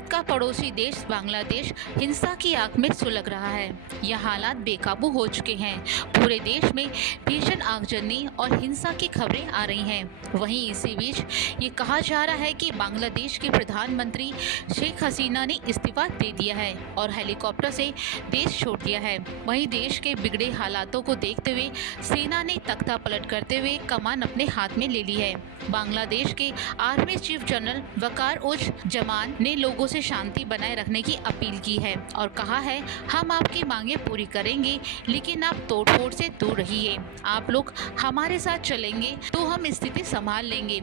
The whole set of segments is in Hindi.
भारत का पड़ोसी देश बांग्लादेश हिंसा की आग में सुलग रहा है। यह हालात बेकाबू हो चुके हैं। पूरे देश में भीषण आगजनी और हिंसा की खबरें आ रही हैं। वहीं इसी बीच ये कहा जा रहा है कि बांग्लादेश के प्रधानमंत्री शेख हसीना ने इस्तीफा दे दिया है और हेलीकॉप्टर से देश छोड़ दिया है। वहीं देश के बिगड़े हालातों को देखते हुए सेना ने तख्ता पलट करते हुए कमान अपने हाथ में ले ली है। बांग्लादेश के आर्मी चीफ जनरल वकार उज जमान ने लोगों से शांति बनाए रखने की अपील की है और कहा है, हम आपकी मांगे पूरी करेंगे, लेकिन आप तोड़फोड़ से दूर रहिए। आप लोग हमारे साथ चलेंगे तो हम स्थिति संभाल लेंगे।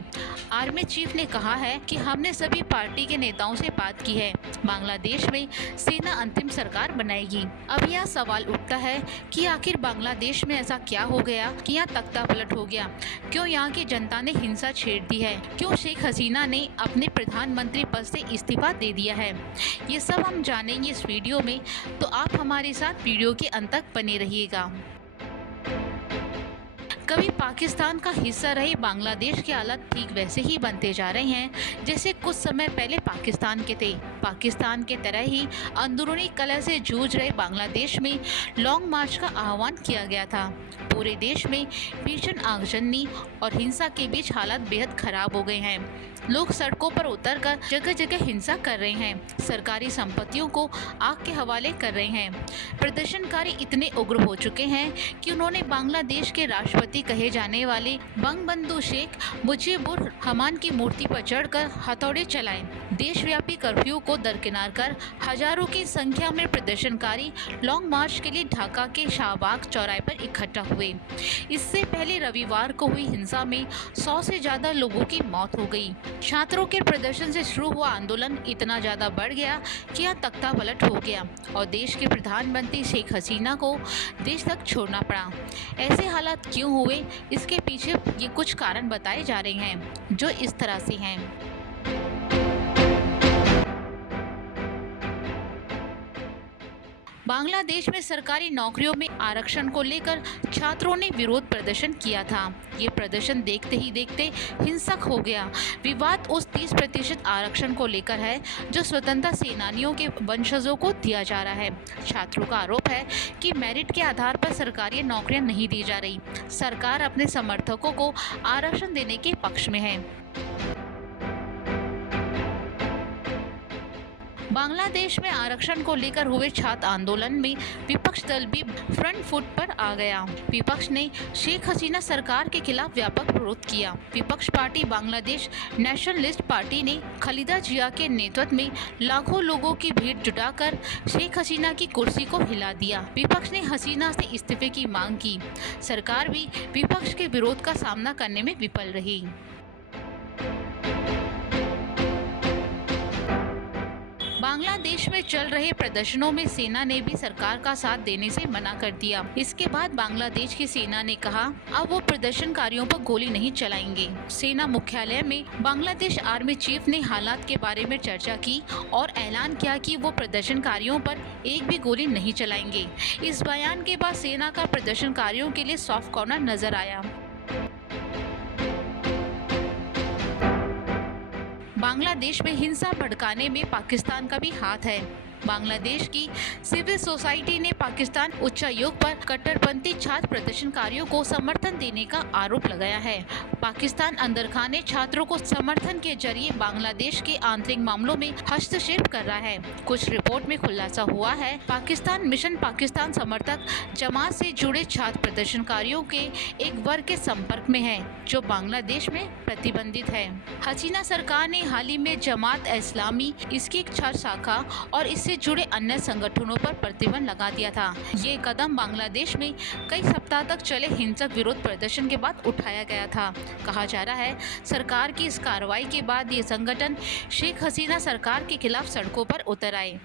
आर्मी चीफ ने कहा है कि हमने सभी पार्टी के नेताओं से बात की है। बांग्लादेश में सेना अंतिम सरकार बनाएगी। अब यह सवाल उठता है कि आखिर बांग्लादेश में ऐसा क्या हो गया कि यहाँ तख्ता पलट हो गया? क्यों यहाँ की जनता ने हिंसा छेड़ दी है? क्यों शेख हसीना ने अपने प्रधानमंत्री पद से इस्तीफा दे दिया है? ये सब हम जानेंगे इस वीडियो में, तो आप हमारे साथ वीडियो के अंत तक बने रहिएगा। कभी पाकिस्तान का हिस्सा रहे बांग्लादेश के हालात ठीक वैसे ही बनते जा रहे हैं जैसे कुछ समय पहले पाकिस्तान के थे। पाकिस्तान के तरह ही अंदरूनी कलह से जूझ रहे बांग्लादेश में लॉन्ग मार्च का आह्वान किया गया था। पूरे देश में भीषण आगजनी और हिंसा के बीच हालात बेहद खराब हो गए हैं। लोग सड़कों पर उतरकर जगह जगह हिंसा कर रहे हैं, सरकारी संपत्तियों को आग के हवाले कर रहे हैं। प्रदर्शनकारी इतने उग्र हो चुके हैं कि उन्होंने बांग्लादेश के राष्ट्रपति कहे जाने वाले बंगबंधु शेख मुजीबुर रहमान की मूर्ति पर चढ़कर हथौड़े चलाए। देशव्यापी कर्फ्यू को दरकिनार कर हजारों की संख्या में प्रदर्शनकारी लॉन्ग मार्च के लिए ढाका के शाहबाग चौराहे पर इकट्ठा हुए। इससे पहले रविवार को हुई हिंसा में 100 से ज्यादा लोगों की मौत हो गई। छात्रों के प्रदर्शन से शुरू हुआ आंदोलन इतना ज्यादा बढ़ गया कि यह तख्ता पलट हो गया और देश के प्रधानमंत्री शेख हसीना को देश तक छोड़ना पड़ा। ऐसे हालात क्यों हुए, इसके पीछे ये कुछ कारण बताए जा रहे हैं जो इस तरह से हैं। बांग्लादेश में सरकारी नौकरियों में आरक्षण को लेकर छात्रों ने विरोध प्रदर्शन किया था। ये प्रदर्शन देखते ही देखते हिंसक हो गया। विवाद उस 30% आरक्षण को लेकर है जो स्वतंत्रता सेनानियों के वंशजों को दिया जा रहा है। छात्रों का आरोप है कि मेरिट के आधार पर सरकारी नौकरियां नहीं दी जा रही। सरकार अपने समर्थकों को आरक्षण देने के पक्ष में है। बांग्लादेश में आरक्षण को लेकर हुए छात्र आंदोलन में विपक्ष दल भी फ्रंट फुट पर आ गया। विपक्ष ने शेख हसीना सरकार के खिलाफ व्यापक विरोध किया। विपक्ष पार्टी बांग्लादेश नेशनलिस्ट पार्टी ने खालिदा जिया के नेतृत्व में लाखों लोगों की भीड़ जुटाकर शेख हसीना की कुर्सी को हिला दिया। विपक्ष ने हसीना से इस्तीफे की मांग की। सरकार भी विपक्ष के विरोध का सामना करने में विफल रही। बांग्लादेश में चल रहे प्रदर्शनों में सेना ने भी सरकार का साथ देने से मना कर दिया। इसके बाद बांग्लादेश की सेना ने कहा, अब वो प्रदर्शनकारियों पर गोली नहीं चलाएंगे। सेना मुख्यालय में बांग्लादेश आर्मी चीफ ने हालात के बारे में चर्चा की और ऐलान किया कि वो प्रदर्शनकारियों पर एक भी गोली नहीं चलाएंगे। इस बयान के बाद सेना का प्रदर्शनकारियों के लिए सॉफ्ट कॉर्नर नजर आया। बांग्लादेश में हिंसा भड़काने में पाकिस्तान का भी हाथ है। बांग्लादेश की सिविल सोसाइटी ने पाकिस्तान उच्चायोग पर कट्टरपंथी छात्र प्रदर्शनकारियों को समर्थन देने का आरोप लगाया है। पाकिस्तान अंदरखाने छात्रों को समर्थन के जरिए बांग्लादेश के आंतरिक मामलों में हस्तक्षेप कर रहा है। कुछ रिपोर्ट में खुलासा हुआ है, पाकिस्तान मिशन पाकिस्तान समर्थक जमात से जुड़े छात्र प्रदर्शनकारियों के एक वर्ग के संपर्क में है जो बांग्लादेश में प्रतिबंधित है। हसीना सरकार ने हाल ही में जमात इस्लामी, इसकी एक छात्र शाखा और इससे जुड़े अन्य संगठनों पर प्रतिबंध लगा दिया था। ये कदम बांग्लादेश में कई सप्ताह तक चले हिंसक विरोध प्रदर्शन के बाद उठाया गया था। कहा जा रहा है, सरकार की इस कार्रवाई के बाद ये संगठन शेख हसीना सरकार के खिलाफ सड़कों पर उतर आए।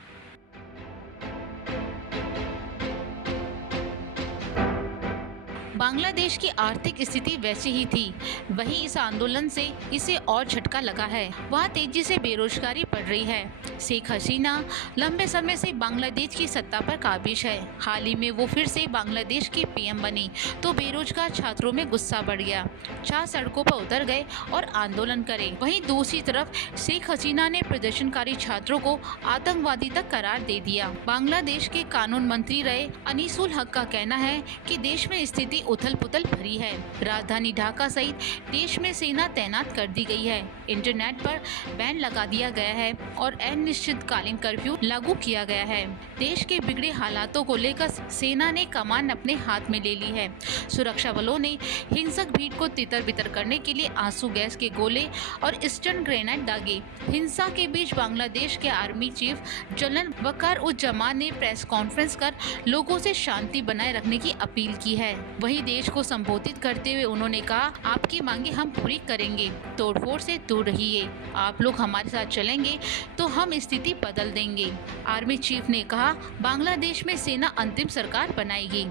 बांग्लादेश की आर्थिक स्थिति वैसी ही थी। वहीं इस आंदोलन से इसे और झटका लगा है। वहाँ तेजी से बेरोजगारी बढ़ रही है। शेख हसीना लंबे समय से बांग्लादेश की सत्ता पर काबिज है। हाल ही में वो फिर से बांग्लादेश की पीएम बनी तो बेरोजगार छात्रों में गुस्सा बढ़ गया। छात्र सड़कों पर उतर गए और आंदोलन करे। वहीं दूसरी तरफ शेख हसीना ने प्रदर्शनकारी छात्रों को आतंकवादी तक करार दे दिया। बांग्लादेश के कानून मंत्री रहे अनीसुल हक का कहना है कि देश में स्थिति उथल पुथल भरी है। राजधानी ढाका सहित देश में सेना तैनात कर दी गई है। इंटरनेट पर बैन लगा दिया गया है और अनिश्चितकालीन कर्फ्यू लागू किया गया है। देश के बिगड़े हालातों को लेकर सेना ने कमान अपने हाथ में ले ली है। सुरक्षा बलों ने हिंसक भीड़ को तितर बितर करने के लिए आंसू गैस के गोले और स्टन ग्रेनेड दागे। हिंसा के बीच बांग्लादेश के आर्मी चीफ जनरल वकार उज जमान ने प्रेस कॉन्फ्रेंस कर लोगों से शांति बनाए रखने की अपील की है। वहीं देश को संबोधित करते हुए उन्होंने कहा, आपकी मांगे हम पूरी करेंगे, तोड़फोड़ से दूर रहिए। आप लोग हमारे साथ चलेंगे तो हम स्थिति बदल देंगे। आर्मी चीफ ने कहा, बांग्लादेश में सेना अंतिम सरकार बनाएगी।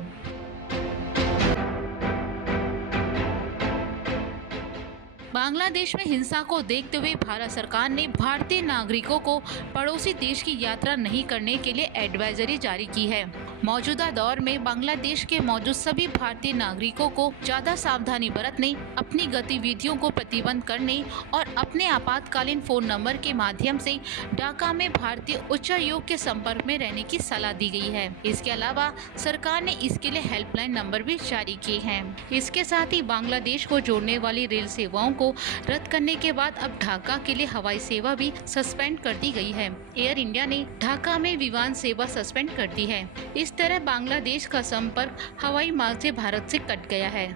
बांग्लादेश में हिंसा को देखते हुए भारत सरकार ने भारतीय नागरिकों को पड़ोसी देश की यात्रा नहीं करने के लिए एडवाइजरी जारी की है। मौजूदा दौर में बांग्लादेश के मौजूद सभी भारतीय नागरिकों को ज्यादा सावधानी बरतने, अपनी गतिविधियों को प्रतिबंध करने और अपने आपातकालीन फोन नंबर के माध्यम से ढाका में भारतीय उच्चायोग के संपर्क में रहने की सलाह दी गई है। इसके अलावा सरकार ने इसके लिए हेल्पलाइन नंबर भी जारी किए हैं। इसके साथ ही बांग्लादेश को जोड़ने वाली रेल सेवाओं को रद्द करने के बाद अब ढाका के लिए हवाई सेवा भी सस्पेंड कर दी गई है। एयर इंडिया ने ढाका में विमान सेवा सस्पेंड कर दी है। इस तरह बांग्लादेश का संपर्क हवाई मार्ग से भारत से कट गया है।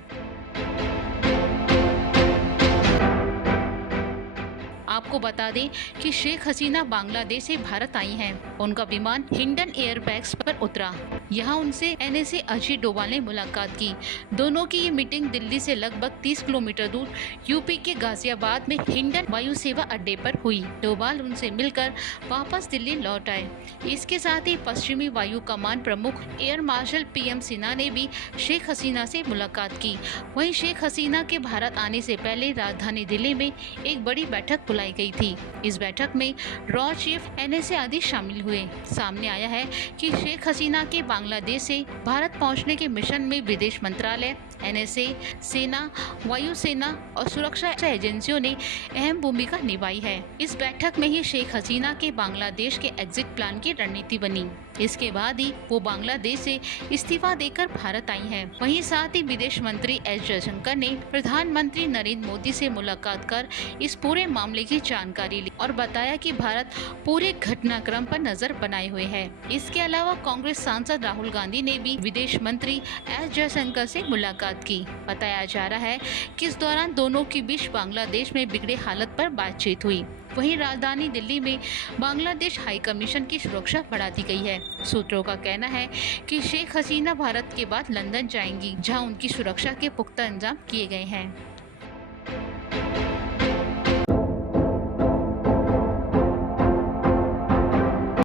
आपको बता दें कि शेख हसीना बांग्लादेश से भारत आई हैं। उनका विमान हिंडन एयरबैग्स पर उतरा। यहां उनसे एनएसए अजीत डोभाल ने मुलाकात की। दोनों की ये मीटिंग दिल्ली से लगभग 30 किलोमीटर दूर यूपी के गाजियाबाद में हिंडन वायु सेवा अड्डे पर हुई। डोभाल उनसे मिलकर वापस दिल्ली लौट आए। इसके साथ ही पश्चिमी वायु कमान प्रमुख एयर मार्शल पीएम सिन्हा ने भी शेख हसीना से मुलाकात की। वहीं शेख हसीना के भारत आने से पहले राजधानी दिल्ली में एक बड़ी बैठक बुलाई गई थी। इस बैठक में रॉ चीफ, एनएसए आदि शामिल हुए। सामने आया है कि शेख हसीना के बांग्लादेश से भारत पहुंचने के मिशन में विदेश मंत्रालय, एनएसए, सेना, वायुसेना और सुरक्षा एजेंसियों ने अहम भूमिका निभाई है। इस बैठक में ही शेख हसीना के बांग्लादेश के एग्जिट प्लान की रणनीति बनी। इसके बाद ही वो बांग्लादेश से इस्तीफा देकर भारत आई हैं। वहीं साथ ही विदेश मंत्री एस जयशंकर ने प्रधानमंत्री नरेंद्र मोदी से मुलाकात कर इस पूरे मामले की जानकारी ली और बताया कि भारत पूरे घटनाक्रम पर नजर बनाए हुए है। इसके अलावा कांग्रेस सांसद राहुल गांधी ने भी विदेश मंत्री एस जयशंकर से मुलाकात की। बताया जा रहा है कि इस दौरान दोनों के बीच बांग्लादेश में बिगड़े हालत पर बातचीत हुई। वहीं राजधानी दिल्ली में बांग्लादेश हाई कमीशन की सुरक्षा बढ़ा दी गई है। सूत्रों का कहना है कि शेख हसीना भारत के बाद लंदन जाएंगी, जहां उनकी सुरक्षा के पुख्ता इंतजाम किए गए हैं।